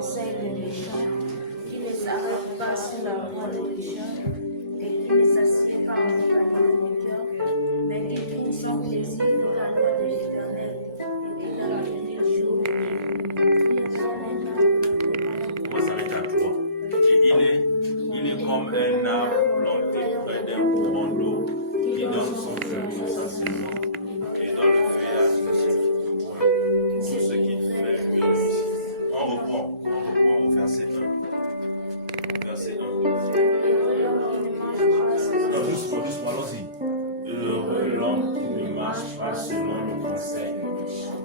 conseil des méchants, qui ne s'arrête pas sur la voie des pécheurs, et qui ne s'assied pas en compagnie des médiocres, mais qui trouve son plaisir dans la loi de l'Éternel, et qui dans la vie du jour. On va s'arrêter à 3. Il est comme un arbre planté près d'un courant d'eau qui donne son fruit à sa saison et dans le feuillage de son tout ce qu'il fait lui réussit. On reprend au verset 1. Verset 1. Non, juste allons-y. Heureux l'homme qui ne marche pas selon le conseil des méchants,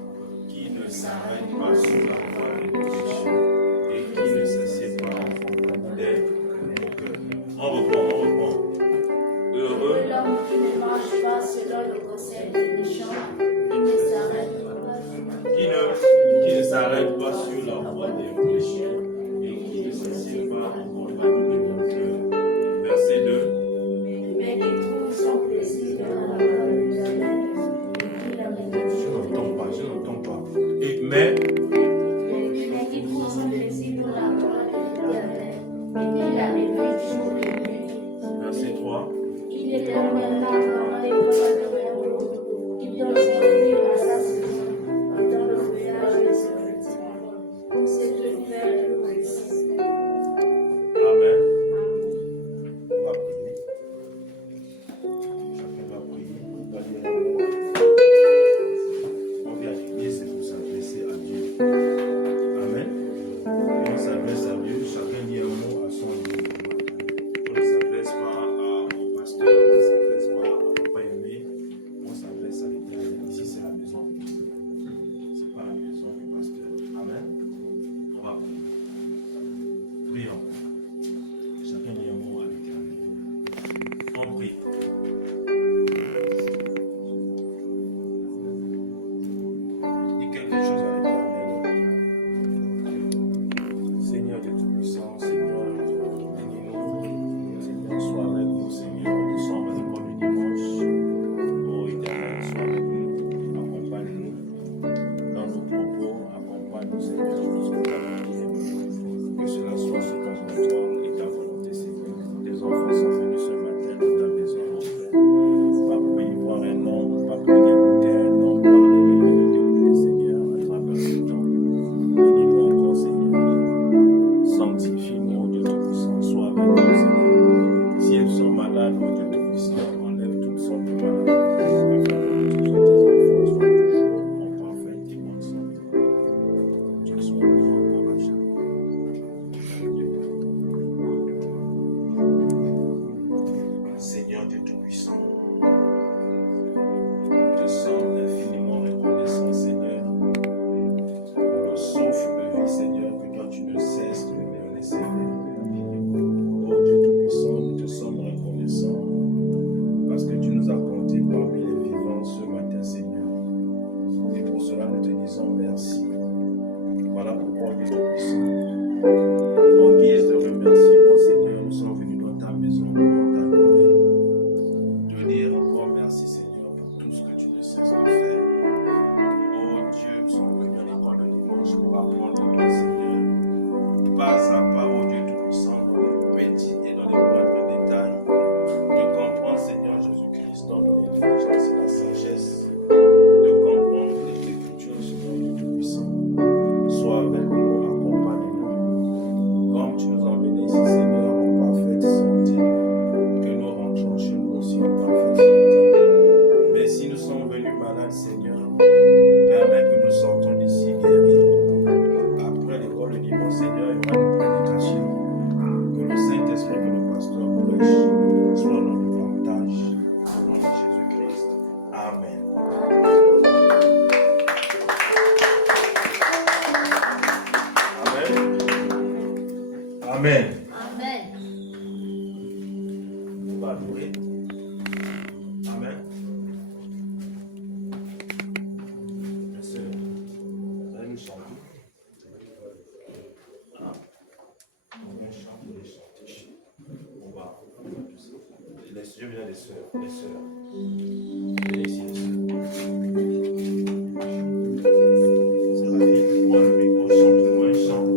qui ne s'arrête pas sur la voie des pécheurs et qui ne s'assied pas en compagnie des moqueurs. On reprend. Heureux l'homme qui ne marche pas selon le conseil des méchants, qui ne s'arrête pas sur la voie des pécheurs et qui ne s'assied pas en compagnie des moqueurs. Verset 2. Mais qui trouve son plaisir dans la loi de l'Éternel, et qui la médite. Je n'entends pas. Mais qui trouve son plaisir dans la loi de l'Éternel, et qui la médite jour et nuit. Verset 3. Il est comme un arbre dans les bois de l'herbe, qui donne son fruit à sa saison, et dans le feuillage de ses fruits. C'est une belle réussite. Amen. On va prier. Chacun va prier. On va lire la loi. On vient à l'église, c'est pour s'adresser à Dieu. Amen. Et on s'adresse à Dieu, chacun dit un mot à son niveau. On ne s'adresse pas au pasteur, on ne s'adresse pas à papa aimé, on s'adresse à l'Éternel. Ici, c'est la maison de Dieu. Ce n'est pas la maison du pasteur. Amen. On va prier. Prions. Chacun dit un mot à l'Éternel. On prie. Dis quelque chose à l'Éternel. Seigneur de Tout-Puissant, Seigneur, bénis-nous. Seigneur, sois avec nous, Seigneur. Nous sommes à l'école du dimanche. Oh, Éternel, sois avec nous. Accompagne-nous dans nos propos. Accompagne-nous, Seigneur, tout ce que tu as dit. Que cela soit sous ton contrôle et ta volonté, Seigneur. Tes enfants sont venus ce matin dans ta maison, mon Père. Pas pour y voir un nom, pas pour écouter un nom, parler, mais de t'écouter, Seigneur, à travers ce temps. Bénis-nous encore, Seigneur. Sanctifie-nous, oh Dieu Tout-Puissant. Sois avec nous, Seigneur. Si elles sont malades, oh Dieu Tout-Puissant, enlève toutes sortes de maladies. Afin que tes enfants soient toujours en parfaite et bonne santé. Dieu soit nous encore à jamais. Seigneur Dieu Tout-Puissant, nous te sommes infiniment reconnaissants, Seigneur, pour le souffle de vie, Seigneur, que toi tu ne cesses de nous donner, Seigneur. Oh Dieu Tout-Puissant, nous te sommes reconnaissants parce que tu nous as comptés parmi les vivants ce matin, Seigneur. Et pour cela, nous te disons merci. Voilà pourquoi, Dieu Tout-Puissant, en guise de remerciement, Seigneur, nous sommes venus dans ta maison pour t'adorer. Te dire encore merci, Seigneur, pour tout ce que tu ne cesses de faire. Oh Dieu, nous sommes venus à l'école le dimanche pour apprendre de toi, Seigneur, pas à pas, oh Dieu Tout-Puissant, dans les petits et dans les moindres détails, de comprendre, Seigneur Jésus-Christ, dans l'intelligence et la sagesse, de comprendre les Écritures, Seigneur Dieu Tout-Puissant. Sois avec nous, accompagne-nous, comme tu nous as emmenés ici, Seigneur, en parfaite santé, que nous rentrons chez nous aussi en parfaite santé. Mais si nous sommes venus malades, Seigneur, permets que nous sortons d'ici guéris. Après l'école le dimanche, Seigneur, il y aura une prédication. Que le Saint-Esprit, que le pasteur prêche, soit notre partage. Au nom de Jésus-Christ. Amen. Amen. Amen. Amen. On va adorer. Amen. Bien sûr. Vous allez nous chanter. Ah. On vient chanter les chanter. On va tout ça. Je viens des sœurs. Les sœurs. Venez ici, les sœurs. C'est rapide. Moi, le micro, chante-moi un chant.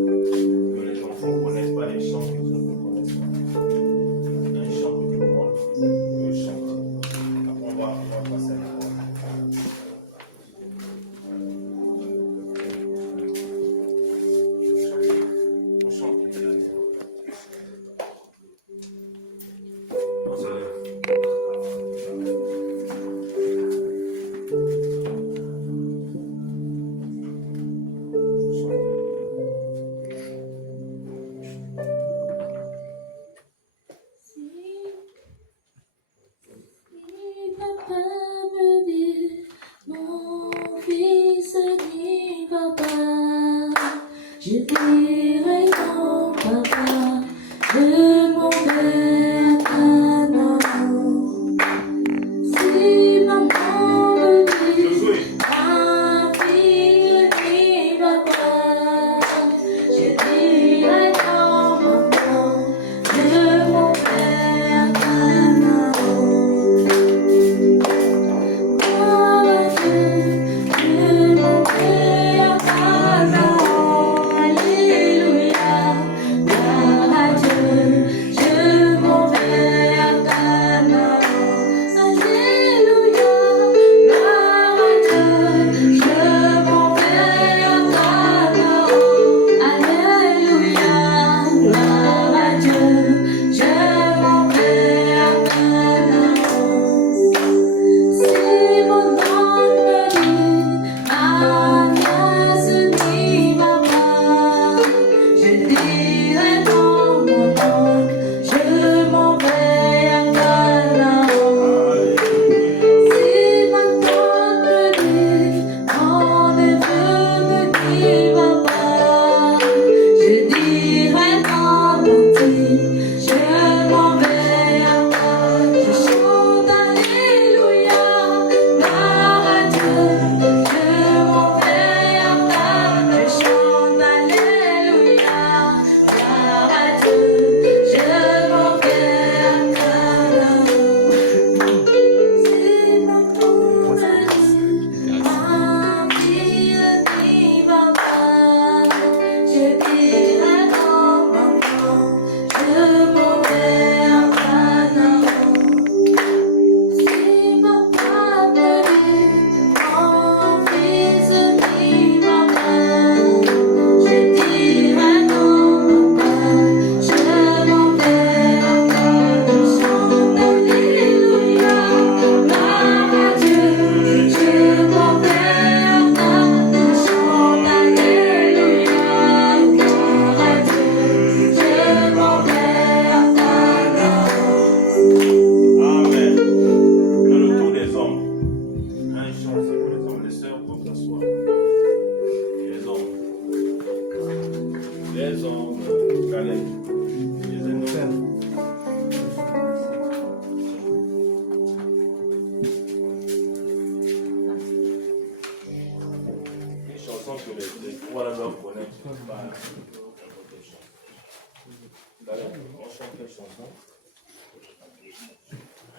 quelle chanson?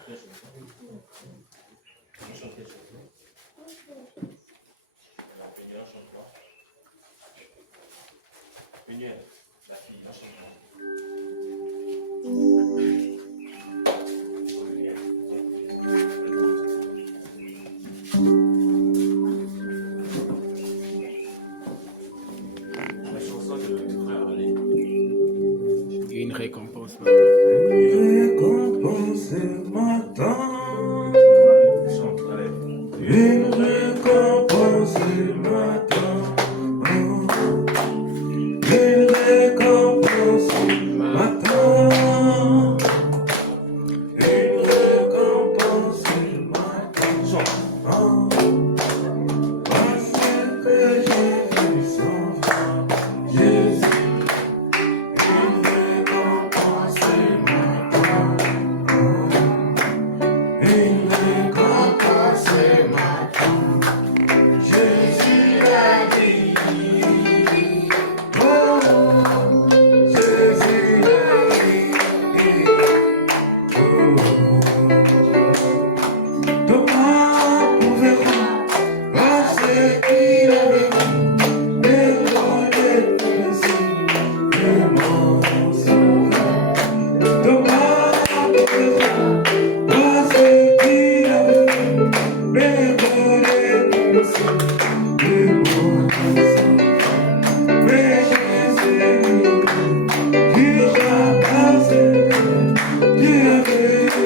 Quelle chanson? On chante quelle chanson? La première chante quoi? Peigneur, la fille, la chante quoi? La chanson de frère Ali. Une récompense. Une récompense m'attend. Chante, allez. Une récompense m'attend. Une récompense m'attend. Une récompense m'attend. Chante. Parce que Jésus s'en va. Jésus, une récompense m'attend. Une récompense m'attend. Jésus l'a dit. Oh, Jésus l'a dit. Oh, Thomas pouvait voir ce qu'il avait vu, mais connaît le mon sauveur. Thomas pouvait voir ce qu'il avait vu, mais connaît le mon sauveur. Mais Jésus lui jugea par ce qu'il avait vu.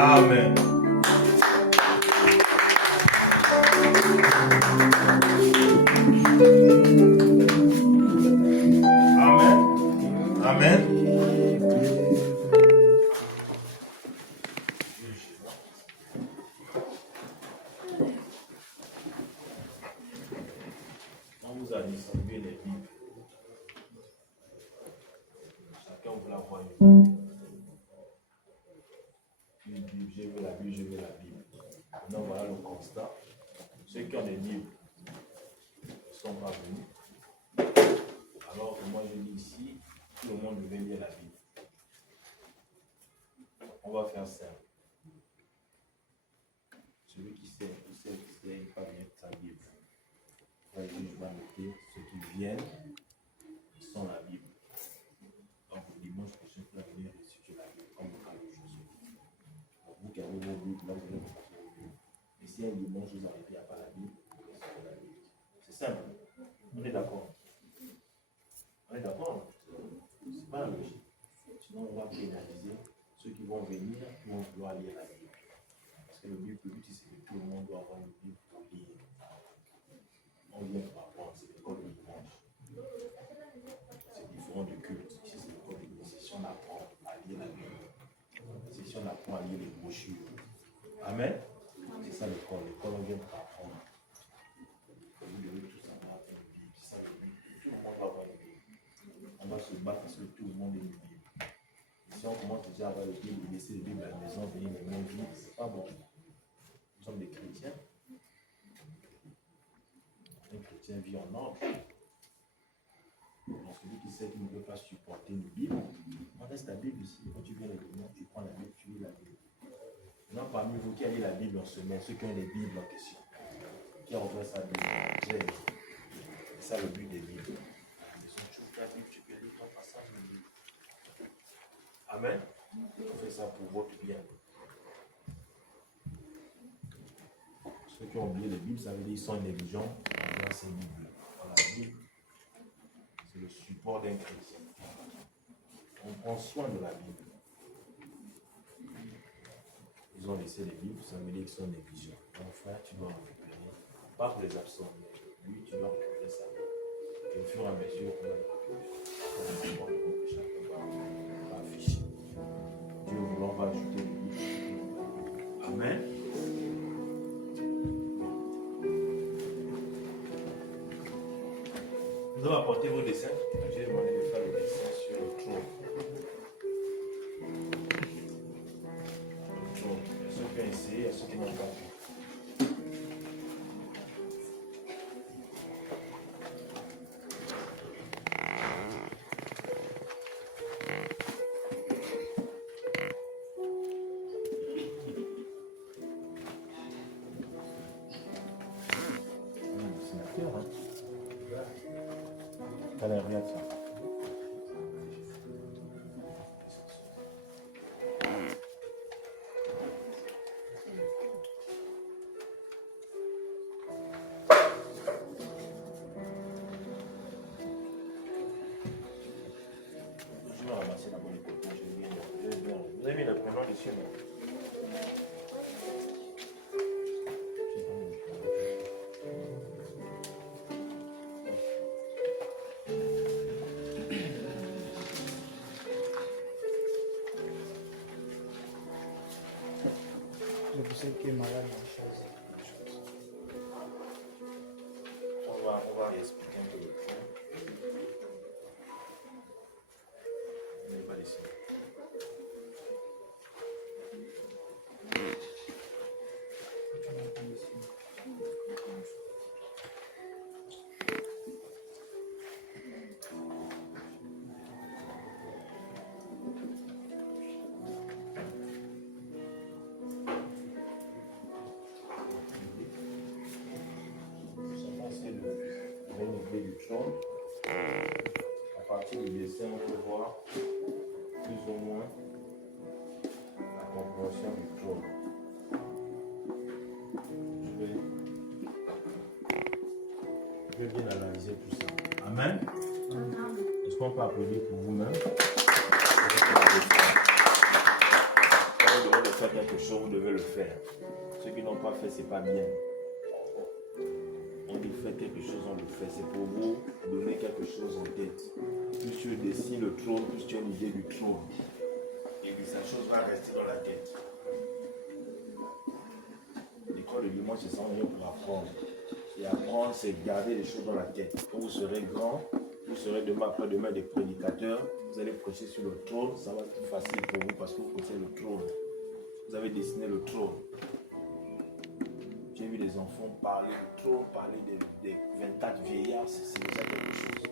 Amen. Amen. Amen. On vous a distribué les Bibles. Chacun vous la voit. Une Bible, je veux la Bible, je veux la Bible. Maintenant, voilà le constat. Ceux qui ont des Bibles ne sont pas venus. Alors que moi, je dis ici, tout le monde devait lire la Bible. On va faire simple. Celui qui sait, il pas bien sa Bible. Je vais noter ceux qui viennent sans la Bible. Donc, le dimanche prochain, vous allez venir restituer la Bible comme au cas de Josué. Donc, vous qui avez vos Bibles, là, vous allez vous passer vos Bibles. Et si un dimanche, vous arrêtez, il n'y a pas la Bible, vous laissez la Bible. C'est simple. On est d'accord. On est d'accord. C'est pas la logique. Sinon, on va pénaliser ceux qui vont venir, qui vont vouloir lire la Bible. Parce que le but, c'est que tout le monde doit avoir une Bible pour lire. On vient pour apprendre, c'est l'école du dimanche. C'est différent du culte. Ici, c'est l'école du dimanche. C'est si on apprend à lire la Bible. C'est si on apprend à lire les brochures. Amen. C'est ça l'école. L'école, on vient pour apprendre. Vous devez tous avoir une Bible. C'est ça le but. Tout le monde va avoir une Bible. On va se battre parce que tout le monde a une Bible. Et si on commence déjà à avoir une Bible et laisser les Bibles à la maison, venir les mêmes Bibles, c'est pas bon. Nous sommes des chrétiens. Un chrétien vit en ordre. Donc celui qui sait qu'il ne peut pas supporter une Bible, on laisse la Bible ici. Quand tu viens les réunions, tu prends la Bible, tu lis la Bible. Maintenant, parmi vous qui avez la Bible en semaine, ceux qui ont les Bibles en question, qui ont ouvert sa Bible, c'est ça le but des Bibles. Tu ouvres ta Bible, tu peux lire ton passage de Bible. Amen. On fait ça pour votre bien. Ceux qui ont oublié les Bibles, ça veut dire qu'ils sont négligents envers ces Bibles. Voilà, la Bible, c'est le support d'un chrétien. On prend soin de la Bible. Ils ont laissé les Bibles, ça veut dire qu'ils sont négligents. Mon frère, tu dois récupérer, pas pour les absents, mais lui, tu dois récupérer sa Bible. au fur et à mesure qu'on va afficher. Dieu voulant va ajouter des livres. Amen. Vous avez apporté vos dessins. J'ai demandé de faire le dessin sur le trône. Il y a ceux qui ont essayé, il y a ceux qui n'ont pas pu. Allez, regarde ça. Je vais ramasser d'abord les copeaux. Vous avez mis le prénom dessus, non? Je sais qui est malade dans la chose. On va expliquer un peu le fond. On n'est pas ici. Du trône. À partir du dessin, on peut voir plus ou moins la compréhension du trône. Je vais bien analyser tout ça. Amen. Est-ce qu'on peut applaudir pour vous-même? Quand vous devez faire quelque chose, vous devez le faire. Ceux qui n'ont pas fait, c'est pas bien. On dit fait quelque chose, on le fait. C'est pour vous donner quelque chose en tête. Plus tu dessines le trône, plus tu as une idée du trône. Et puis cette chose va rester dans la tête. L'école du dimanche, c'est ça, on vient pour apprendre. Et apprendre, c'est garder les choses dans la tête. Quand vous serez grand, vous serez demain après-demain des prédicateurs. Vous allez prêcher sur le trône, ça va être plus facile pour vous parce que vous connaissez le trône. Vous avez dessiné le trône. J'ai vu des enfants parler trop, parler des 24 vieillards, c'est déjà quelque chose.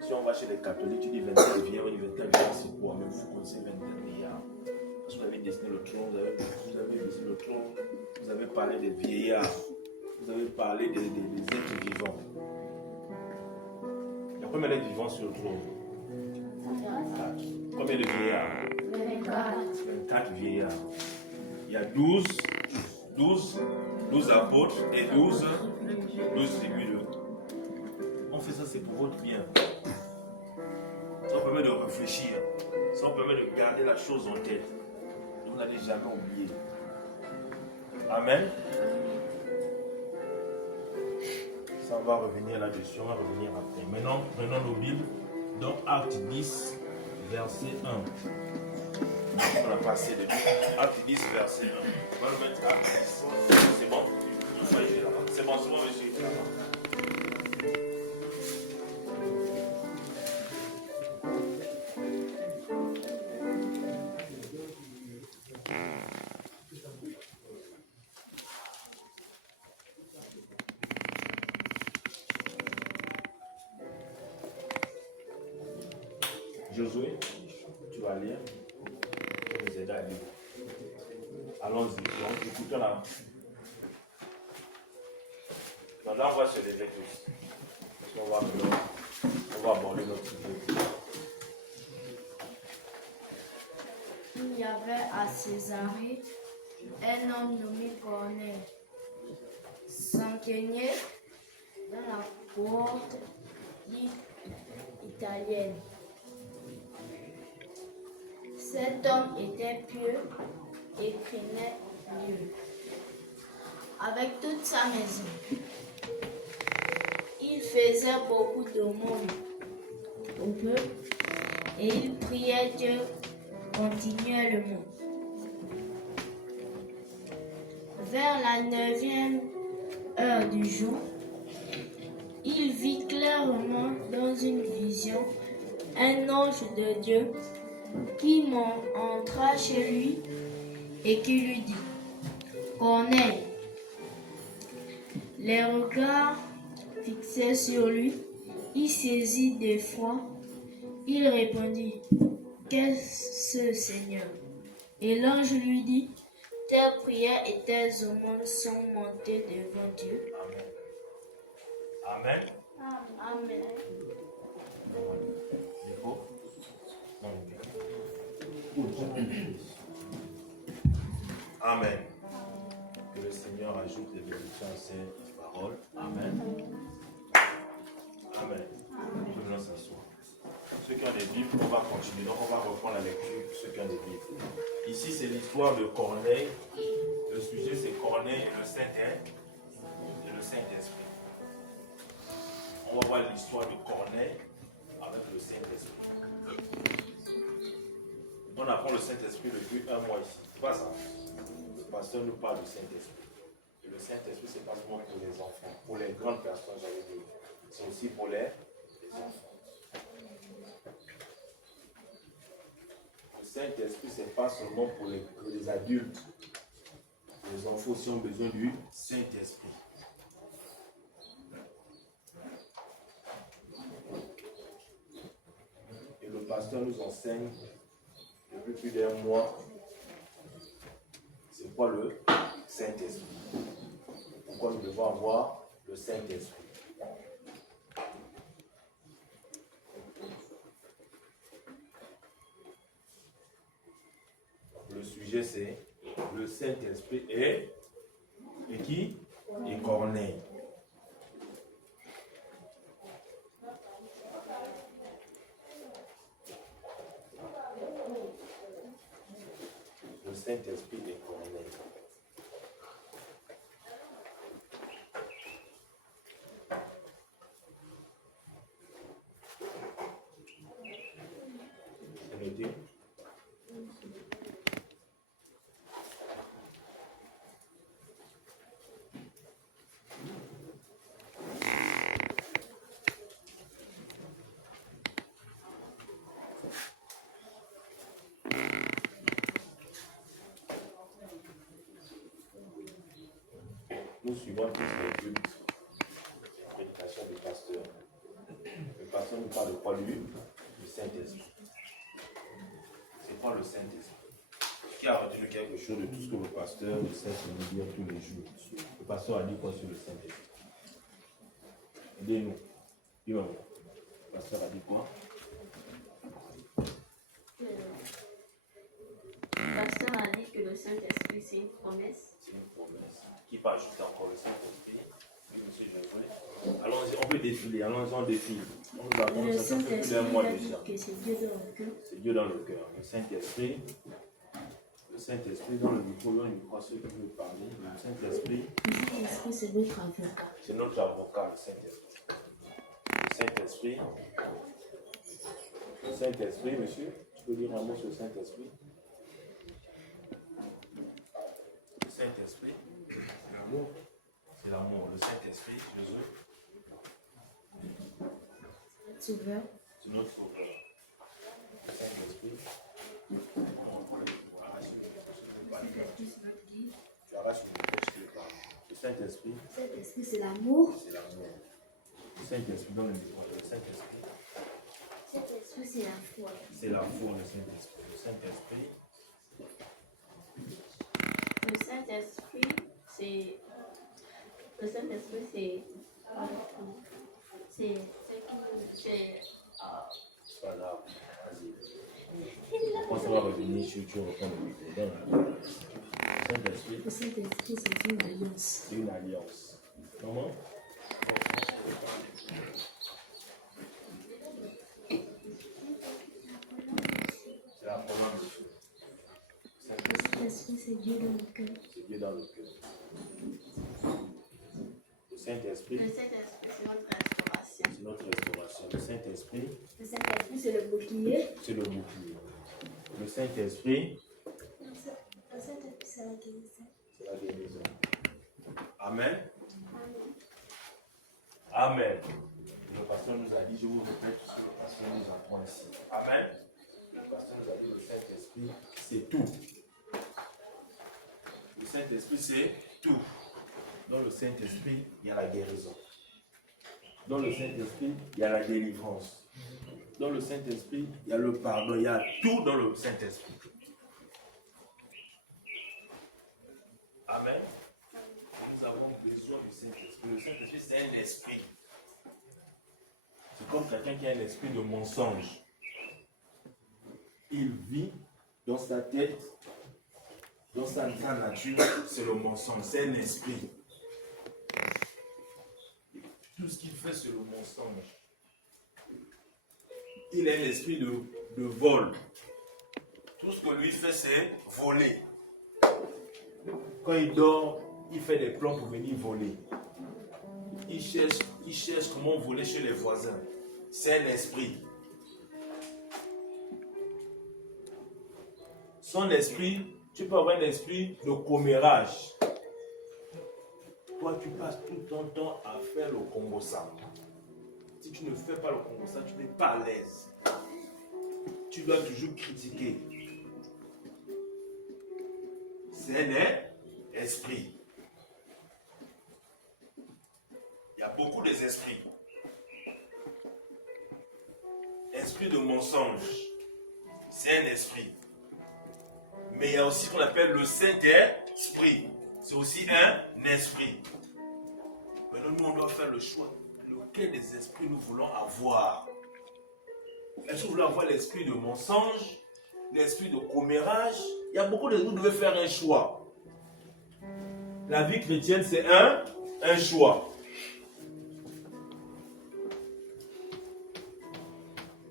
Si on va chez les catholiques, tu dis 24 vieillards, on dit 24 vieillards, c'est quoi? Mais vous connaissez 24 vieillards. Parce que vous avez dessiné le trône, vous avez dessiné le trône, vous avez parlé des vieillards, vous avez parlé des êtres vivants. Il y a combien d'êtres vivants sur le trône? 24. Combien de vieillards? 24 vieillards. Il y a 12 apôtres et 12 tribus. On fait ça, c'est pour votre bien. Ça vous permet de réfléchir. Ça vous permet de garder la chose en tête. Vous n'allez jamais oublier. Amen. Ça, on va revenir là-dessus. On va revenir après. Maintenant, prenons nos Bibles. Dans Acte 10, verset 1. On a passé de Acte 10, verset 1. On va le mettre à Acte 10. C'est bon? C'est bon, monsieur. Josué, tu vas lire. Je vais vous aider à lire. Allons-y. Donc, écoutons là. Maintenant, on va se lever tous. Parce qu'on va aborder notre sujet. Il y avait à Césarée un homme nommé Corneille, s'enquaignait dans la cohorte italienne. Cet homme était pieux et craignait Dieu avec toute sa maison. Il Il faisait beaucoup d'aumônes au peuple et il priait Dieu continuellement. Vers la 9e heure du jour, il vit clairement dans une vision un ange de Dieu qui entra chez lui et qui lui dit: Corneille. Les regards fixés sur lui, il saisit d'effroi. Il répondit: Qu'est-ce, Seigneur? Et l'ange lui dit: Tes prières et tes aumônes sont montées devant Dieu. Amen. Amen. Amen. Que le Seigneur ajoute les bénédictions à ces paroles. Amen. Amen. Nous allons s'asseoir. Ceux qui ont des Bibles, on va continuer. Donc on va reprendre la lecture pour ceux qui ont des Bibles. Ici, c'est l'histoire de Corneille. Le sujet, c'est Corneille et le Saint-Esprit. On va voir l'histoire de Corneille avec le Saint-Esprit. On apprend le Saint-Esprit depuis un mois ici. C'est pas ça. Le pasteur nous parle du Saint-Esprit. Et le Saint-Esprit, c'est pas seulement pour les enfants, pour les grandes personnes, j'allais dire. C'est aussi pour les enfants. Le Saint-Esprit, c'est pas seulement pour les adultes. Les enfants aussi ont besoin du Saint-Esprit. Et le pasteur nous enseigne depuis plus d'un mois c'est quoi le Saint-Esprit. Pourquoi nous devons avoir le Saint-Esprit. Le sujet c'est le Saint-Esprit et qui? Et Corneille. Le Saint-Esprit et Corneille. C'est noté? Nous suivons tous les cultes, la prédication du pasteur. Le pasteur nous parle de quoi lui? Du Saint-Esprit. C'est quoi le Saint-Esprit? Qui a retenu quelque chose de tout ce que le pasteur essaie de nous dire tous les jours? Le pasteur a dit quoi sur le Saint-Esprit? Aidez-nous. Dis-moi. Le pasteur a dit quoi? Le pasteur a dit que le Saint-Esprit, c'est une promesse. C'est une promesse. Qui peut ajouter encore le Saint-Esprit? Oui, monsieur Jean-Paul. Allons-y, on peut défiler, allons-y, on défile. On nous avons Le ça fait plus Saint-Esprit d'un mois a dit déjà. que c'est Dieu dans le cœur. C'est Dieu dans le cœur. Le Saint-Esprit dans le micro, dans le micro, à ceux qui veulent parler. Le Saint-Esprit, Le Saint-Esprit, c'est votre avocat. c'est notre avocat, le Saint-Esprit. Le Saint-Esprit. Le Saint-Esprit, monsieur, tu peux dire un mot sur le Saint-Esprit? Le Saint-Esprit, l'amour. C'est l'amour. Le Saint-Esprit, Jésus, Sauveur. c'est notre sauveur. Le Saint-Esprit, tu arraches une bouche, tu le parles. Le Saint-Esprit, Le Saint-Esprit, c'est l'amour. c'est l'amour. Le Saint-Esprit dans le micro. Le Saint-Esprit, Le Saint-Esprit, c'est la foi. c'est la foi, le Saint-Esprit. Le Saint-Esprit, Le Saint-Esprit, c'est. Le Saint-Esprit, c'est. C'est. c'est pas grave. Vas-y. Quand ça va revenir, tu reprends le micro. Dans le Saint-Esprit, Le Saint-Esprit, c'est une alliance. c'est une alliance. Comment? C'est la promesse de Dieu. Le Saint-Esprit, c'est Dieu dans le cœur. C'est Dieu dans le cœur. Le Saint-Esprit, Le Saint-Esprit, c'est notre restaurateur. Le Saint-Esprit, Le Saint-Esprit, c'est le bouclier. c'est le bouclier. Le Saint-Esprit, Le Saint-Esprit, c'est la guérison. c'est la guérison. Amen. Amen. Le pasteur nous a dit, je vous répète ce que le pasteur nous apprend ici. Amen. Le pasteur nous a dit, le Saint-Esprit, c'est tout. Le Saint-Esprit, c'est tout. Dans le Saint-Esprit, il y a la guérison. Dans le Saint-Esprit, il y a la délivrance. Dans le Saint-Esprit, il y a le pardon. Il y a tout dans le Saint-Esprit. Amen. Nous avons besoin du Saint-Esprit. Le Saint-Esprit, c'est un esprit. C'est comme quelqu'un qui a un esprit de mensonge. Il vit dans sa tête, dans sa nature, c'est le mensonge. C'est un esprit. Tout ce qu'il fait, c'est le mensonge. Il a un esprit de vol. Tout ce que lui fait, c'est voler. Quand il dort, il fait des plans pour venir voler. Il cherche comment voler chez les voisins. C'est un esprit. Son esprit, tu peux avoir un esprit de commérage. Toi, tu passes tout ton temps à faire le Congo-ça. Si tu ne fais pas le Congo-ça, tu n'es pas à l'aise. Tu dois toujours critiquer. C'est un esprit. Il y a beaucoup d'esprits. Esprit de mensonge, c'est un esprit. Mais il y a aussi ce qu'on appelle le Saint-Esprit. C'est aussi un esprit. Maintenant, nous, on doit faire le choix. Lequel des esprits nous voulons avoir? Est-ce que vous voulez avoir l'esprit de mensonge, l'esprit de commérage? Il y a beaucoup de nous devons faire un choix. La vie chrétienne, c'est un choix.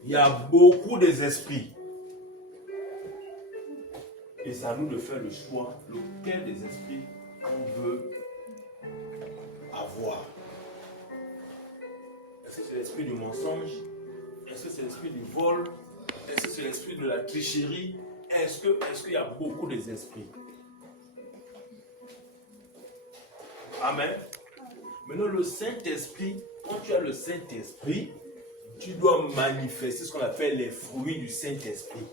Il y a beaucoup d'esprits. Et c'est à nous de faire le choix, lequel des esprits on veut avoir. Est-ce que c'est l'esprit du mensonge? Est-ce que c'est l'esprit du vol? Est-ce que c'est l'esprit de la tricherie? Est-ce qu'il y a beaucoup d'esprits? Amen. Maintenant, le Saint-Esprit, quand tu as le Saint-Esprit, tu dois manifester ce qu'on appelle les fruits du Saint-Esprit.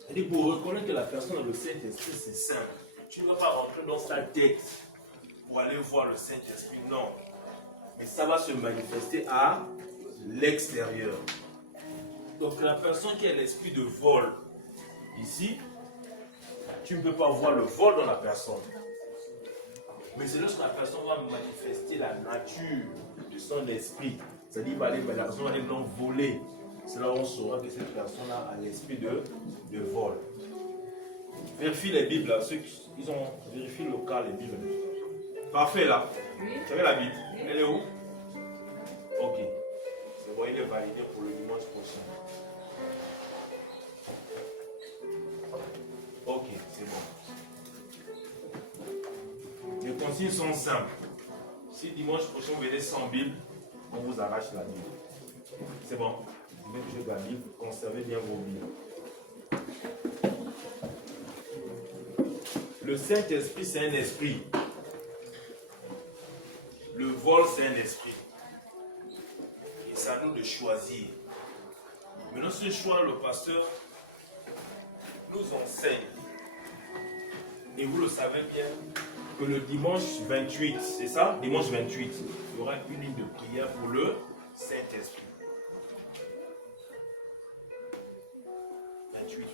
C'est-à-dire, pour reconnaître que la personne a le Saint-Esprit, c'est simple. Tu ne vas pas rentrer dans sa tête pour aller voir le Saint-Esprit, non. Mais ça va se manifester à l'extérieur. Donc, la personne qui a l'esprit de vol, ici, tu ne peux pas voir le vol dans la personne. Mais c'est lorsque la personne va manifester la nature de son esprit. C'est-à-dire, la personne va aller voler. C'est là où on saura que cette personne-là a l'esprit de vol. Vérifie les Bibles, là. Ceux qui ont vérifié le cas, les Bibles. Parfait, là. Oui. Tu avais la Bible? Oui. Elle est où? Ok. C'est bon, il est validé pour le dimanche prochain. Ok, c'est bon. Les consignes sont simples. Si dimanche prochain vous venez sans Bible, on vous arrache la Bible. C'est bon? Vous venez toujours de la Bible, conservez bien vos Bibles. Le Saint-Esprit, c'est un esprit. Le vol, c'est un esprit. Et c'est à nous de choisir. Maintenant, ce choix, le pasteur nous enseigne. Et vous le savez bien, que le dimanche 28, c'est ça? Dimanche 28, il y aura une ligne de prière pour le Saint-Esprit. 28.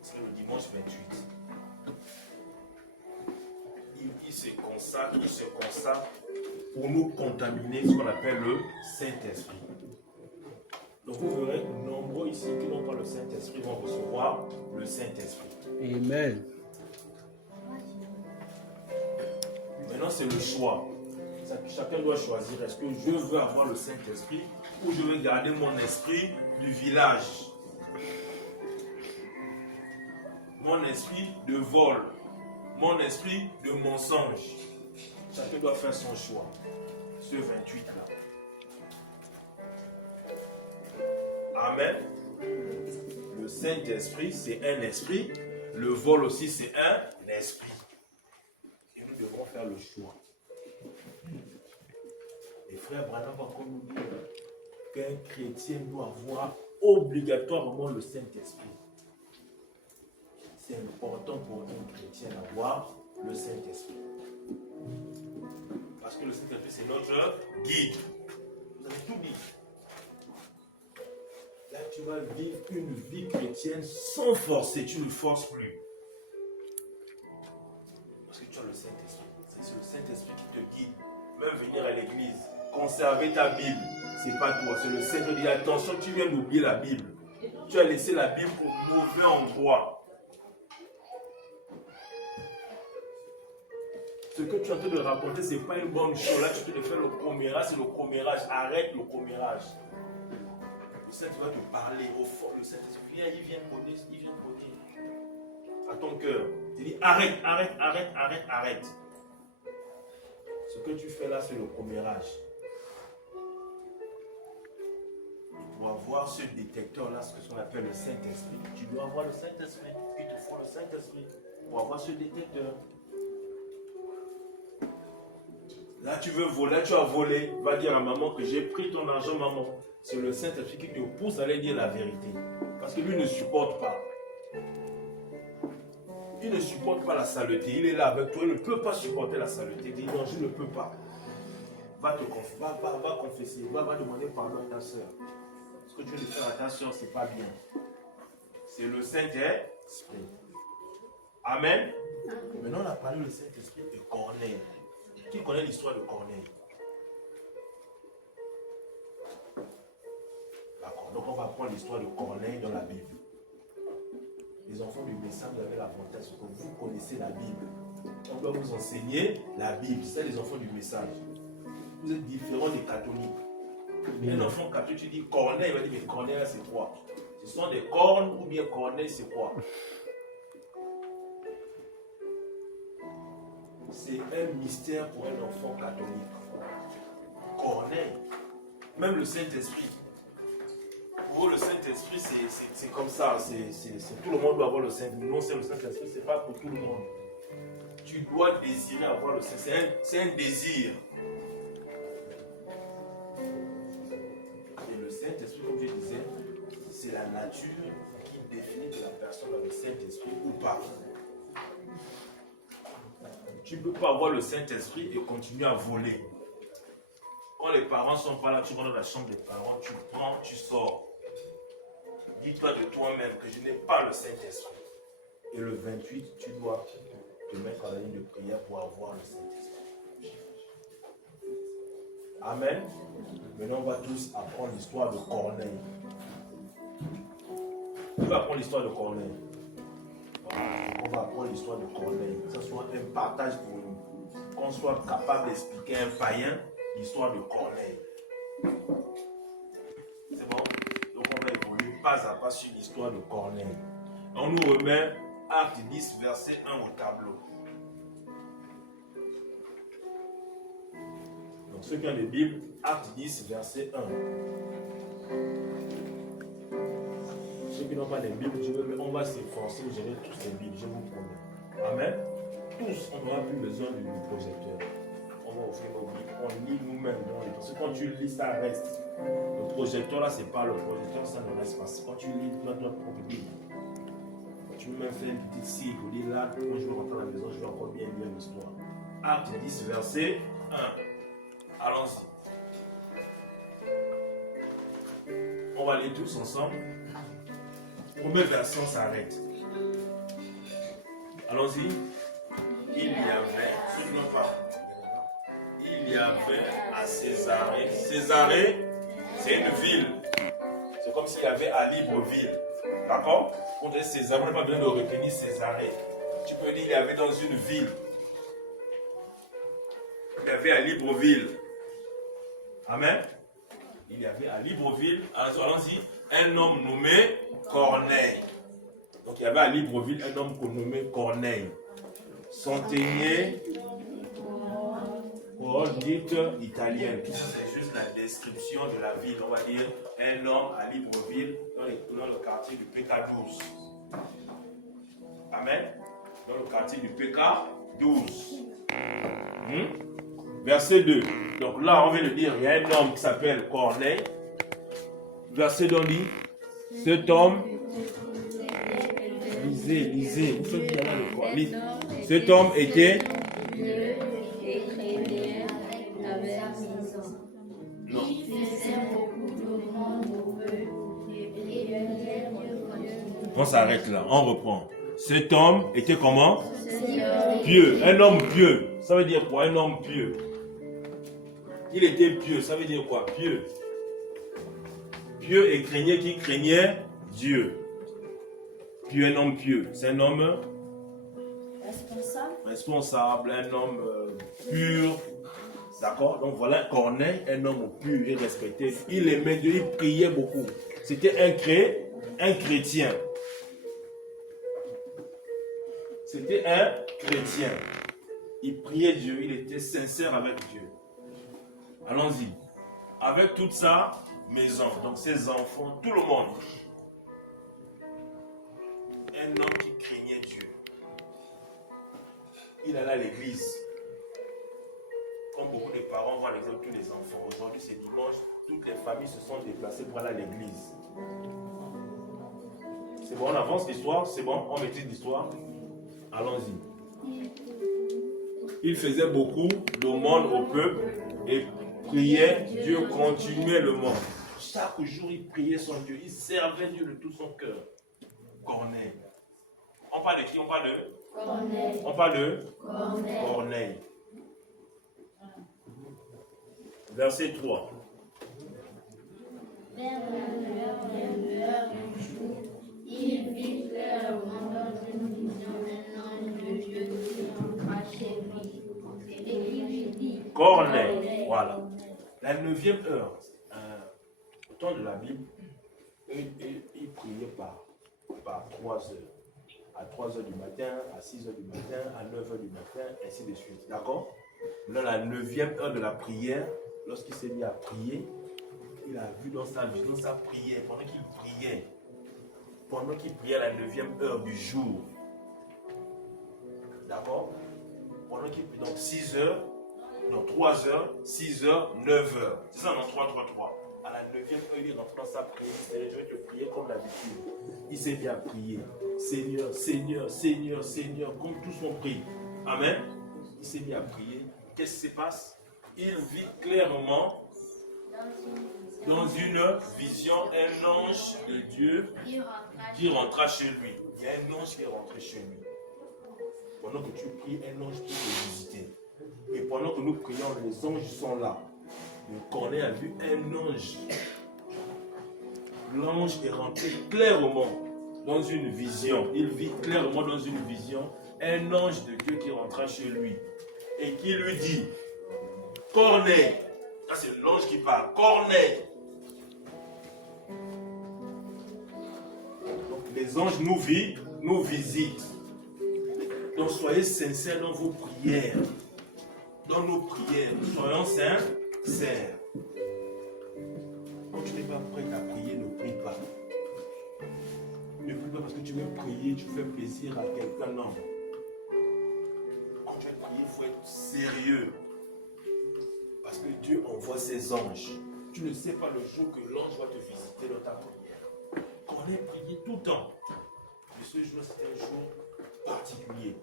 C'est le dimanche 28. Il se consacre pour nous contaminer ce qu'on appelle le Saint-Esprit. Donc vous verrez que nombreux ici qui n'ont pas le Saint-Esprit vont recevoir le Saint-Esprit. Amen. Maintenant c'est le choix. Chacun doit choisir, est-ce que je veux avoir le Saint-Esprit ou je veux garder mon esprit du village? Mon esprit de vol, mon esprit de mensonge. Chacun doit faire son choix. Ce 28-là. Amen. Le Saint-Esprit, c'est un esprit. Le vol aussi, c'est un esprit. Et nous devons faire le choix. Et frère Branham va encore nous dire qu'un chrétien doit avoir obligatoirement le Saint-Esprit. C'est important pour un chrétien d'avoir le Saint-Esprit. Parce que le Saint-Esprit, c'est notre guide. Vous avez tout dit. Là, tu vas vivre une vie chrétienne sans forcer. Tu ne forces plus. Parce que tu as le Saint-Esprit. C'est le Saint-Esprit qui te guide. Même venir à l'église, conserver ta Bible. C'est pas toi, c'est le Seigneur qui dit attention, tu viens d'oublier la Bible. Tu as laissé la Bible au mauvais endroit. Ce que tu es en train de raconter, ce n'est pas une bonne chose. Là, tu peux faire le commérage, c'est le commérage. Arrête le commérage. Le Saint-Esprit va te parler au fond. Le Saint-Esprit, il vient coder, il vient coder. À ton cœur. Tu dis arrête, arrête, arrête, arrête, arrête. Ce que tu fais là, c'est le commérage. Pour avoir ce détecteur-là, ce qu'on appelle le Saint-Esprit, tu dois avoir le Saint-Esprit. Il te faut le Saint-Esprit pour avoir ce détecteur. Là, tu veux voler, là, tu as volé. Va dire à maman que j'ai pris ton argent, maman. C'est le Saint-Esprit qui te pousse à aller dire la vérité. Parce que lui ne supporte pas. Il ne supporte pas la saleté. Il est là avec toi. Il ne peut pas supporter la saleté. Il dit non, je ne peux pas. Va confesser. Va demander pardon à ta soeur. Ce que tu veux faire à ta soeur, ce n'est pas bien. C'est le Saint-Esprit. Amen. Maintenant, on a parlé du Saint-Esprit de Corneille. Qui connaît l'histoire de Corneille? D'accord. Donc, on va prendre l'histoire de Corneille dans la Bible. Les enfants du message, vous avez l'avantage que vous connaissez la Bible. On doit vous enseigner la Bible. C'est les enfants du message. Vous êtes différents des catholiques. Un enfant catholique, tu dis Corneille, il va dire mais Corneille, là, c'est quoi? Ce sont des cornes ou bien Corneille, c'est quoi? C'est un mystère pour un enfant catholique. Corneille, même le Saint-Esprit. Pour eux, le Saint-Esprit, c'est comme ça. Tout le monde doit avoir le Saint-Esprit. Non, c'est le Saint-Esprit, ce n'est pas pour tout le monde. Tu dois désirer avoir le Saint-Esprit. C'est un désir. Et le Saint-Esprit, comme je disais, c'est la nature qui définit que la personne a le Saint-Esprit ou pas. Tu ne peux pas avoir le Saint-Esprit et continuer à voler. Quand les parents ne sont pas là, tu vas dans la chambre des parents, tu prends, tu sors. Dis-toi de toi-même que je n'ai pas le Saint-Esprit. Et le 28, tu dois te mettre à la ligne de prière pour avoir le Saint-Esprit. Amen. Maintenant, on va tous apprendre l'histoire de Corneille. Qui va apprendre l'histoire de Corneille? On va apprendre l'histoire de Corneille. Que ce soit un partage pour nous. Qu'on soit capable d'expliquer à un païen l'histoire de Corneille. C'est bon? Donc on va évoluer pas à pas sur l'histoire de Corneille. On nous remet Acte 10, verset 1 au tableau. Donc ceux qui ont les Bibles, Acte 10, verset 1. Ceux qui n'ont pas les Bibles, on va s'efforcer de gérer tous les Bibles, je vous promets. Amen. Tous, on n'aura plus besoin du projecteur. On va offrir nos Bibles, on lit nous-mêmes. Parce que quand tu lis, ça reste. Le projecteur, là, c'est pas le projecteur, ça ne reste pas. Quand tu lis, tu as ton propre Bible. Tu peux même faire une petite cible, dire là, quand je vais rentrer à la maison, je vais encore bien lire l'histoire. Acte 10, verset 1. Allons-y. On va lire tous ensemble. Premier verset, on s'arrête. Allons-y. Il y avait, ceux qui n'ont pas, il y avait à Césarée. Césarée, c'est une ville. C'est comme s'il y avait à Libreville. D'accord? Quand on dit Césarée, on n'a pas besoin de retenir Césarée. Tu peux dire il y avait dans une ville. Il y avait à Libreville. Amen. Il y avait à Libreville, allons-y, un homme nommé Corneille. Donc il y avait à Libreville un homme nommé Corneille. Centenier paroles dites italiennes. C'est juste la description de la ville. On va dire un homme à Libreville dans le quartier du PK12. Amen. Dans le quartier du PK12. Verset 2. Donc là, on vient de dire, il y a un homme qui s'appelle Corneille. Verset 2 dit, cet homme, lisez, vous faites bien le quoi. Cet homme était... Non. On s'arrête là, on reprend. Cet homme était comment? Pieux, un homme pieux. Ça veut dire quoi? Un homme pieux. Il était pieux, ça veut dire quoi? Pieux. Pieux et craignait qui craignait Dieu. Pieux, un homme pieux. C'est un homme responsable, un homme pur. D'accord? Donc voilà Corneille, un homme pur et respecté. Il aimait Dieu, il priait beaucoup. C'était un chrétien. C'était un chrétien. Il priait Dieu, il était sincère avec Dieu. Allons-y. Avec toute sa maison, donc ses enfants, tout le monde. Un homme qui craignait Dieu. Il allait à l'église. Comme beaucoup de parents vont à l'église avec tous les enfants. Aujourd'hui c'est dimanche, toutes les familles se sont déplacées pour aller à l'église. C'est bon, on avance l'histoire, c'est bon, on maîtrise l'histoire. Allons-y. Il faisait beaucoup d'aumônes au peuple et priait, Dieu continuait le monde. Chaque jour, il priait son Dieu, il servait Dieu de tout son cœur. Corneille. On parle de qui? On parle de Corneille. On parle de Corneille. Verset 3. Il vit clairement dans une vision un ange de Dieu qui rentra chez lui et qui lui dit Corneille, voilà. La 9e heure, au temps de la Bible, il priait par 3 heures. À 3 heures du matin, à 6 heures du matin, à 9 heures du matin, ainsi de suite. D'accord? Dans la 9e heure de la prière, lorsqu'il s'est mis à prier, il a vu dans sa vision sa prière, pendant qu'il priait à la 9e heure du jour. D'accord? Pendant qu'il priait, donc 6 heures, donc 3 heures, 6 heures, 9 heures. C'est ça, non, 3. À la 9e heure, il est rentré dans sa prière. Je vais te prier comme d'habitude. Il s'est bien prié. Seigneur, Seigneur, Seigneur, Seigneur, comme tous ont prié. Amen. Il s'est mis à prier. Qu'est-ce qui se passe? Il vit clairement dans une vision un ange de Dieu qui rentra chez lui. Il y a un ange qui est rentré chez lui. Pendant que tu pries, un ange peut te visiter. Et pendant que nous prions, les anges sont là. Le Corneille a vu un ange. L'ange est rentré clairement dans une vision. Il vit clairement dans une vision un ange de Dieu qui rentra chez lui. Et qui lui dit, Corneille. Ça c'est l'ange qui parle. Corneille. Donc, les anges nous visitent. Donc soyez sincères dans vos prières. Dans nos prières, soyons sincères. Quand tu n'es pas prêt à prier, ne prie pas. Ne prie pas parce que tu veux prier, tu fais plaisir à quelqu'un, non. Quand tu veux prier, il faut être sérieux. Parce que Dieu envoie ses anges. Tu ne sais pas le jour que l'ange va te visiter dans ta prière. Qu'on ait prié tout le temps. Mais ce jour, c'est un jour particulier.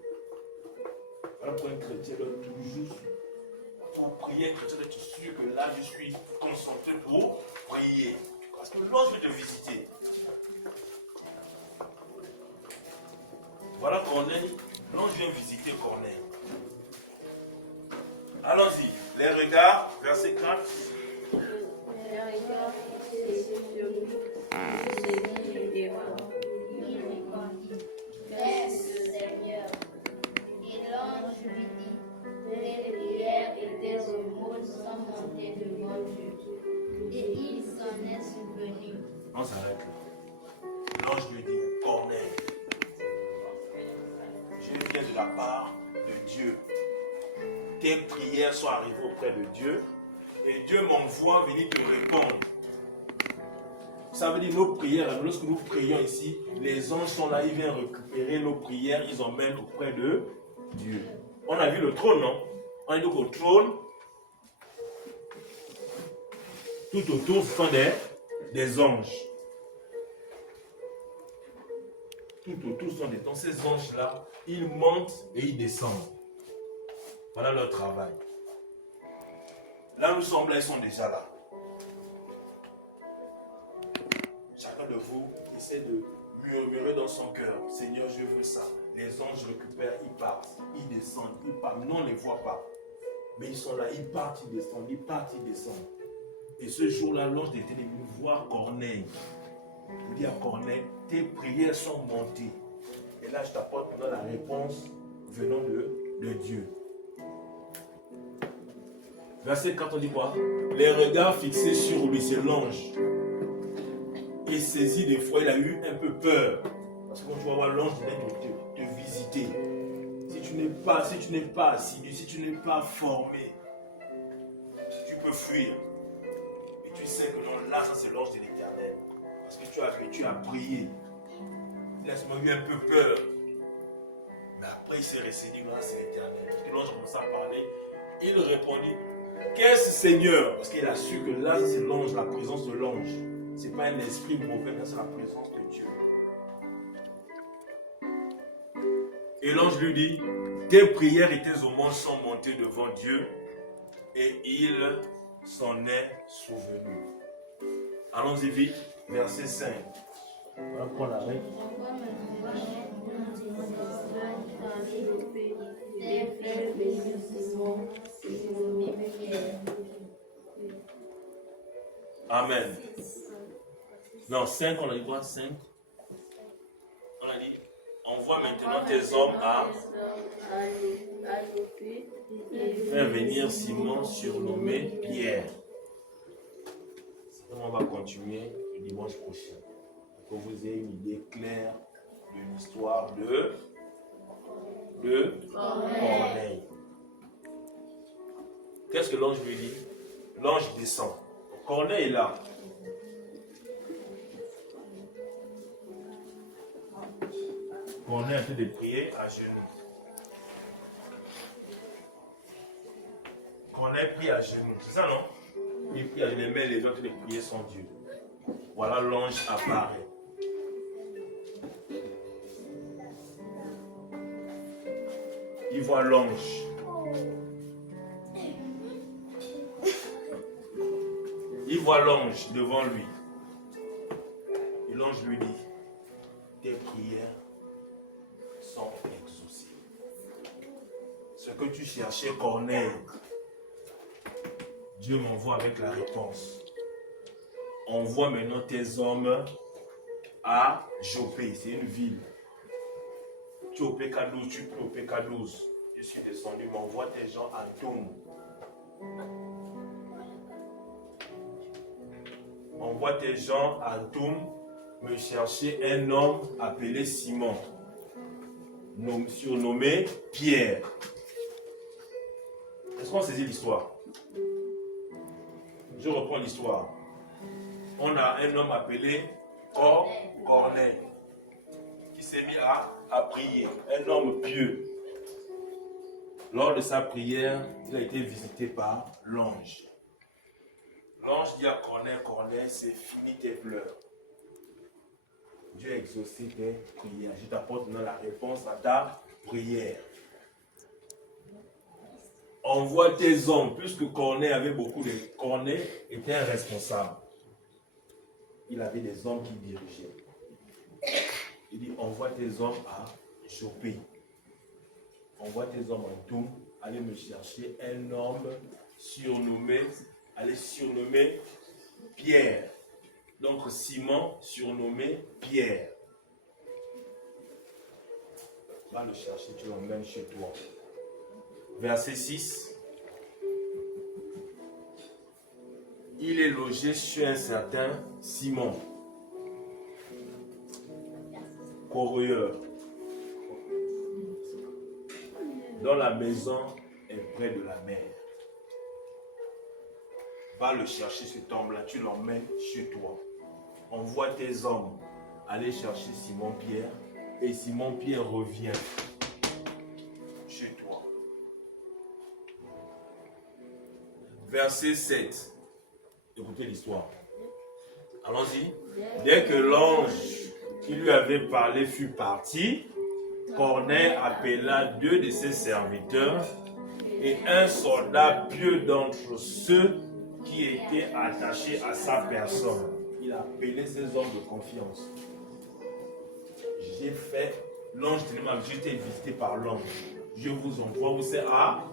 Voilà pour un chrétien, toujours. Pour prier, un chrétien, tu es sûr que là, je suis concentré pour prier. Parce que l'ange veut te visiter. Voilà Corneille. L'ange vient visiter Corneille. Allons-y. Les regards, verset 4. les regards fixés sur lui, il répondit, Reste, Seigneur. Et l'ange lui dit, tes prières et tes aumônes sont montées devant Dieu. Et il s'en est souvenu. On s'arrête là. L'ange lui dit, Corneille, je viens de la part de Dieu. Tes tes prières sont arrivées auprès de Dieu et Dieu m'envoie venir te répondre. Ça veut dire nos prières, lorsque nous prions ici, les anges sont là, ils viennent récupérer nos prières, ils emmènent auprès de Dieu. On a vu le trône, non? On a dit qu'au trône, tout autour, ce sont des anges. Tout autour sont des anges. Ces anges-là, ils montent et ils descendent. Voilà leur travail. Là, nous sommes là, ils sont déjà là. Chacun de vous essaie de murmurer dans son cœur, Seigneur, je veux ça. Les anges récupèrent, ils partent, ils descendent, ils partent. Nous, on ne les voit pas. Mais ils sont là, ils partent, ils descendent, ils partent, ils descendent. Et ce jour-là, l'ange était venu voir Corneille. Il dit à Corneille, tes prières sont montées. Et là, je t'apporte maintenant la réponse venant de Dieu. Verset 4, on dit quoi? Les regards fixés sur lui, c'est l'ange. Et saisi des fois, il a eu un peu peur. Parce que quand tu vas voir l'ange, il vient te visiter. Si tu n'es pas assidu, si tu n'es pas formé, tu peux fuir. Et tu sais que non, là, ça c'est l'ange de l'Éternel. Parce que tu as prié. Il a seulement eu un peu peur. Mais après, il s'est resséduit, là, c'est l'Éternel. Quand l'ange a commencé à parler, il répondit, qu'est-ce Seigneur? Parce qu'il a su que là, c'est l'ange, la présence de l'ange. Ce n'est pas un esprit mauvais, mais c'est la présence de Dieu. Et l'ange lui dit, tes prières et tes aumônes sont montées devant Dieu et il s'en est souvenu. Allons-y vite, verset 5. Voilà pourquoi on arrête. Amen. Non, 5, on a dit quoi? 5. On a dit, envoie maintenant tes hommes à faire venir Simon surnommé Pierre. On va continuer le dimanche prochain. Pour que vous ayez une idée claire de l'histoire de Corneille. Qu'est-ce que l'ange lui dit? L'ange descend. Corneille est là. Corneille est en train de prier à genoux. Corneille prie à genoux. C'est ça, non? Il prie à genoux, les mains les autres de prier son Dieu. Voilà, l'ange apparaît. Il voit l'ange. Il voit l'ange devant lui. Et l'ange lui dit, tes prières sont exaucées. Ce que tu cherchais, Corneille, Dieu m'envoie avec la réponse. Envoie maintenant tes hommes à Jopé, c'est une ville. Tu es au PK12, tu peux au PK12. Je suis descendu, m'envoie tes gens à Toum. Envoie tes gens à Toum me chercher un homme appelé Simon, surnommé Pierre. Est-ce qu'on saisit l'histoire? Je reprends l'histoire. On a un homme appelé Corneille qui s'est mis à prier, un homme pieux. Lors de sa prière, il a été visité par l'ange. L'ange dit à Corneille, Corneille, c'est fini tes pleurs. Dieu a exaucé tes prières. Je t'apporte maintenant la réponse à ta prière. Envoie tes hommes, puisque Corneille avait beaucoup de... Corneille était un responsable. Il avait des hommes qui dirigeaient. Il dit, envoie tes hommes à Jopé. Envoie tes hommes à Toum. Allez me chercher un homme surnommé, allez surnommer Pierre. Donc Simon surnommé Pierre. Va le chercher, tu l'emmènes chez toi. Verset 6. Il est logé chez un certain Simon, corroyeur, dans la maison est près de la mer. Va le chercher cet homme-là, tu l'emmènes chez toi. Envoie tes hommes aller chercher Simon-Pierre et Simon-Pierre revient chez toi. Verset 7. Écoutez l'histoire. Allons-y. Dès que l'ange qui lui avait parlé fut parti, Corneille appela 2 de ses serviteurs et un soldat pieux d'entre ceux qui étaient attachés à sa personne. Il a appelé ses hommes de confiance. J'ai fait, l'ange m'a été visité par l'ange. Je vous envoie, vous savez, à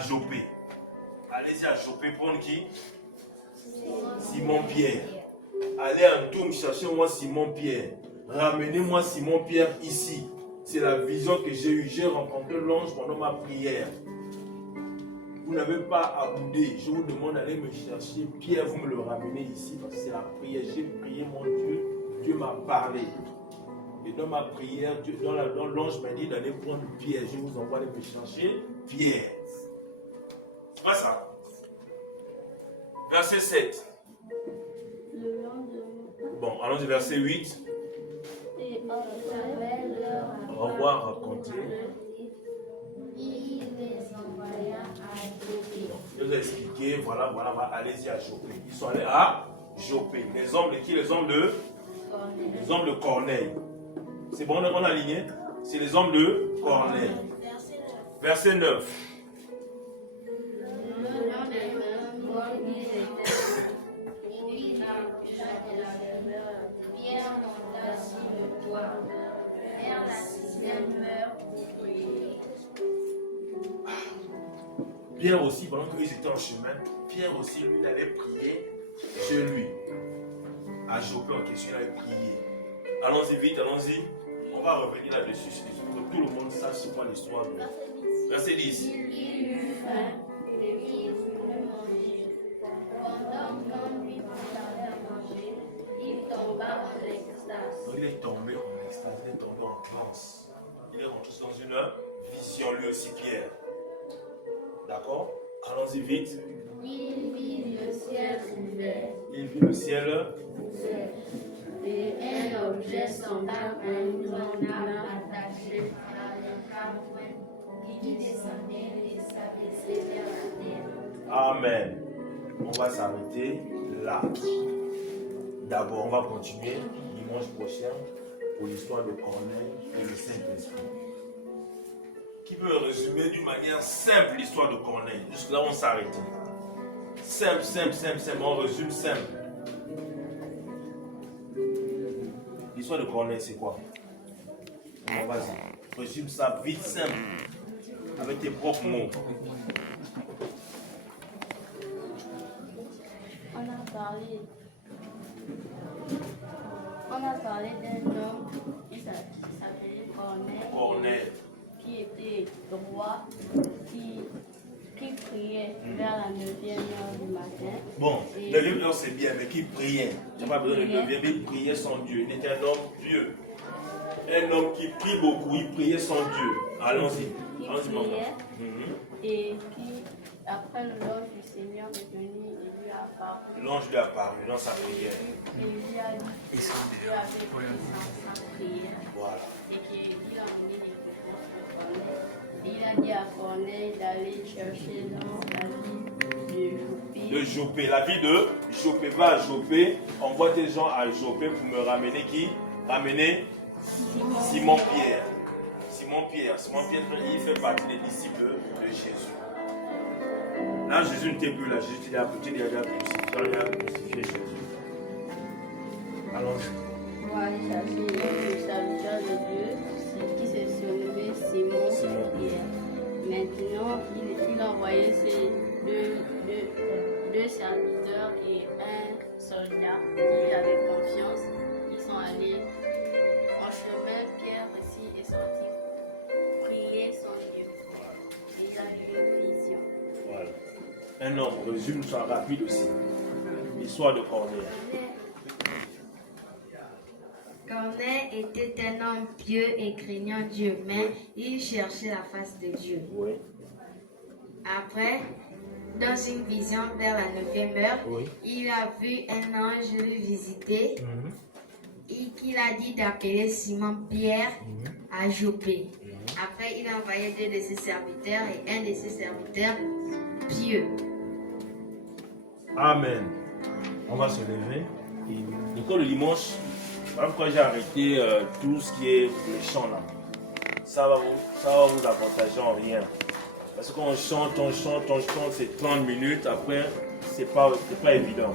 Jopé. Allez-y à Jopé, prendre qui? Simon-Pierre. Allez en Toum, cherchez-moi Simon-Pierre. Ramenez-moi Simon-Pierre ici. C'est la vision que j'ai eue. J'ai rencontré l'ange pendant ma prière. Vous n'avez pas à bouder. Je vous demande d'aller me chercher Pierre, vous me le ramenez ici parce que c'est la prière. J'ai prié mon Dieu. Dieu m'a parlé. Et dans ma prière, dans l'ange m'a dit d'aller prendre Pierre. Je vous envoie aller me chercher Pierre. C'est pas ça. Verset 7. Bon, allons-y, verset 8. Et après leur Revoir, raconter. il les envoya à Jopé. Je vous ai expliqué, voilà, allez-y à Jopé. Ils sont allés à Jopé. Les hommes de qui? Les hommes de Corneille. C'est bon, on a aligné? C'est les hommes de Corneille. Verset 9. Pierre monta sur le toit. Vers la 6e heure pour prier. Pierre aussi, pendant qu'ils étaient en chemin, Pierre aussi, lui, il allait prier chez lui. À Jopé en question, il allait prier. Allons-y vite, allons-y. On va revenir là-dessus, pour que tout le monde sache c'est quoi l'histoire. Verset 10. Il eut faim et il voulut manger. Pendant qu'on lui préparait à manger, il tomba en extase. Donc il est tombé en extase, il est tombé en transe. Il est rentré dans une vision, lui aussi, Pierre. D'accord? Allons-y vite. Il vit le ciel ouvert. Il vit le ciel. Et un objet semblable à une grande nappe attachée à l'écart qui descendait et s'abaissait vers la terre. Amen. On va s'arrêter là. D'abord, on va continuer dimanche prochain pour l'histoire de Corneille et le Saint-Esprit. Qui veut résumer d'une manière simple l'histoire de Corneille? Jusque là, on s'arrête. Simple. On résume simple. L'histoire de Corneille, c'est quoi? Bon, vas-y. Résume ça vite, simple. Avec tes propres mots. On a parlé d'un homme qui s'appelait Corneille, qui était droit, qui priait vers la 9e heure du matin. Bon, 9e heure c'est bien, mais qui priait. Tu n'as pas besoin de 9e, mais il priait son Dieu. Il était un homme pieux. Un homme qui prie beaucoup, il priait son Dieu. Allons-y. Il priait et qui, après l'ange du Seigneur est venu, il lui a apparu. L'ange lui a apparu dans sa prière. Il lui a dit qu'il avait pris sa prière. Voilà. Et qu'il a emmené des réponses sur Corneille. Il a dit à Corneille d'aller chercher dans la ville de Jopé. De Jopé, la ville de Jopé. Va à Jopé, envoie tes gens à Jopé pour me ramener qui? Ramener Simon-Pierre. Simon-Pierre, il fait partie des disciples de Jésus. Là, Jésus n'était plus là. Jésus était déjà crucifié Jésus. Allons-y. Pour aller chercher le serviteur de Dieu qui se surnommait Simon-Pierre. Maintenant, il a envoyé ses deux serviteurs et un soldat qui avait confiance. Ils sont allés en chemin. Pierre aussi est sorti prier son Dieu. Et il a eu une vision. Voilà. Un homme, résume ça rapide aussi. L'histoire de Corneille. Corneille était un homme pieux et craignant Dieu, mais il cherchait la face de Dieu. Oui. Après, dans une vision vers la 9e heure, Oui. il a vu un ange le visiter et qu'il a dit d'appeler Simon-Pierre à Joppé. Après, il a envoyé 2 de ses serviteurs et un de ses serviteurs pieux. Amen. On va se lever. Donc le dimanche, voilà pourquoi j'ai arrêté tout ce qui est les chants là. Ça va vous avantager en rien. Parce qu'on chante, c'est 30 minutes, après, c'est pas évident.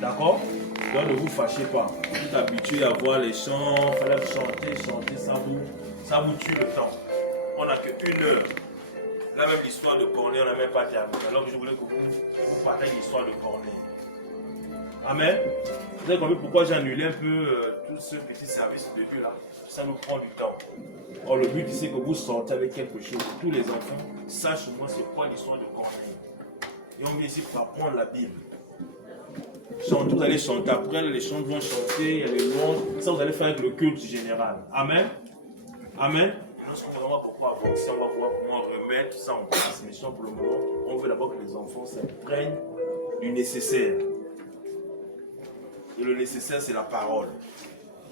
D'accord? Donc ne vous fâchez pas. Vous êtes habitué à voir les chants, il fallait chanter, ça vous tue le temps. On n'a que 1 heure. Là même l'histoire de Corneille, on n'a même pas terminé. Alors que je voulais que vous partagiez l'histoire de Corneille. Amen. Vous avez compris pourquoi j'ai annulé un peu tout ce petit service de Dieu là. Ça nous prend du temps. Or le but c'est que vous sortez avec quelque chose. Que tous les enfants sachent au moins c'est quoi l'histoire de Corneille. Et on vient ici pour apprendre la Bible. Chantez, vous allez chanter. Après les chants vont chanter, il y a les louanges. Ça vous allez faire avec le culte général. Amen. Amen. Lorsqu'on va voir pourquoi avancer, on va voir comment remettre ça en place. Mais pour le moment, on veut d'abord que les enfants s'imprègnent du nécessaire. Et le nécessaire, c'est la parole.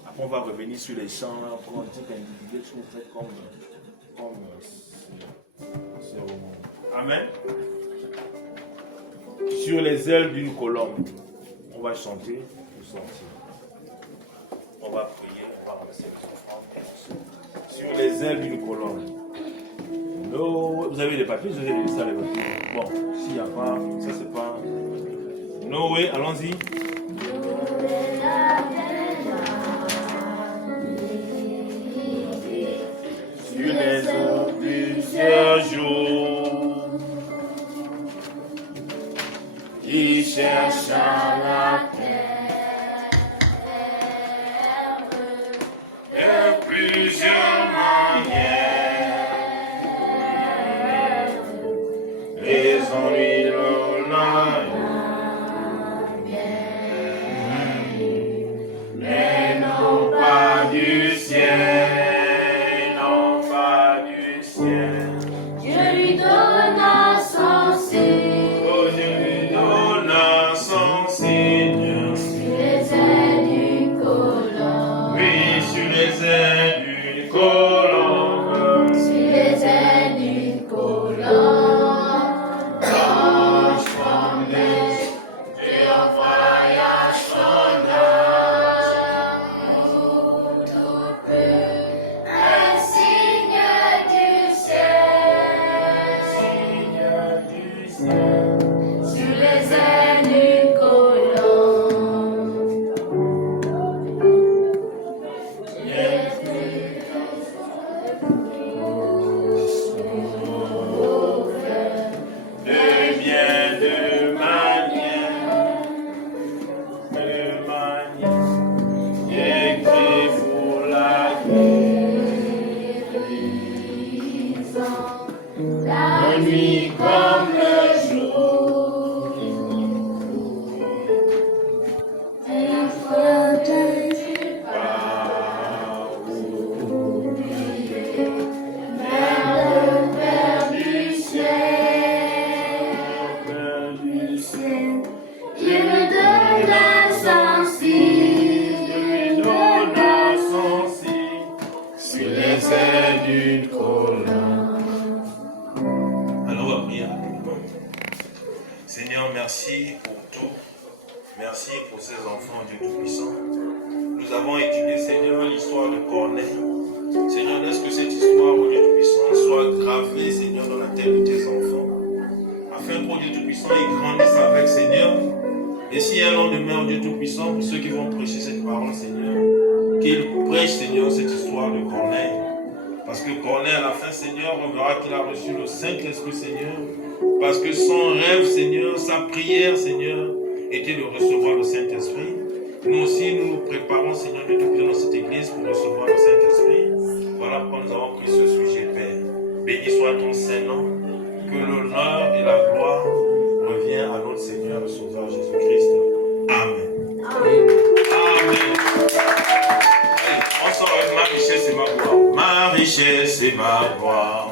Après, on va revenir sur les chants. Après, on dit qu'individuel, je vous faites comme Amen. Sur les ailes d'une colombe, on va chanter pour sortir. On va prier, on va ramasser les offrandes. Sur les ailes d'une colombe. No, vous avez des papiers, vous avez lu ça, les papiers. Bon, s'il n'y a pas, ça c'est pas. Noé, allons-y. Sur les eaux plusieurs jours, il chercha la terre de plusieurs manières. Les ennuis donna mais non pas du ciel. Seigneur, merci pour tout. Merci pour ces enfants, Dieu Tout-Puissant. Nous avons étudié, Seigneur, l'histoire de Corneille. Seigneur, laisse que cette histoire, oh Dieu Tout-Puissant, soit gravée, Seigneur, dans la tête de tes enfants. Afin qu'au Dieu Tout-Puissant, ils grandissent avec, Seigneur. Et s'il y a un lendemain, oh Dieu Tout-Puissant, pour ceux qui vont prêcher cette parole, Seigneur, qu'ils prêchent, Seigneur, cette histoire de Corneille. Parce que Corneille, à la fin, Seigneur, on verra qu'il a reçu le Saint-Esprit, Seigneur. Parce que son rêve, Seigneur, sa prière, Seigneur, était de recevoir le Saint-Esprit. Nous aussi, nous nous préparons, Seigneur, de tout dans cette église pour recevoir le Saint-Esprit. Voilà pourquoi nous avons pris ce sujet, Père. Béni soit ton Saint-Nom, que l'honneur et la gloire reviennent à notre Seigneur et Sauveur Jésus-Christ. Amen. Amen. Amen. richesse et ma gloire.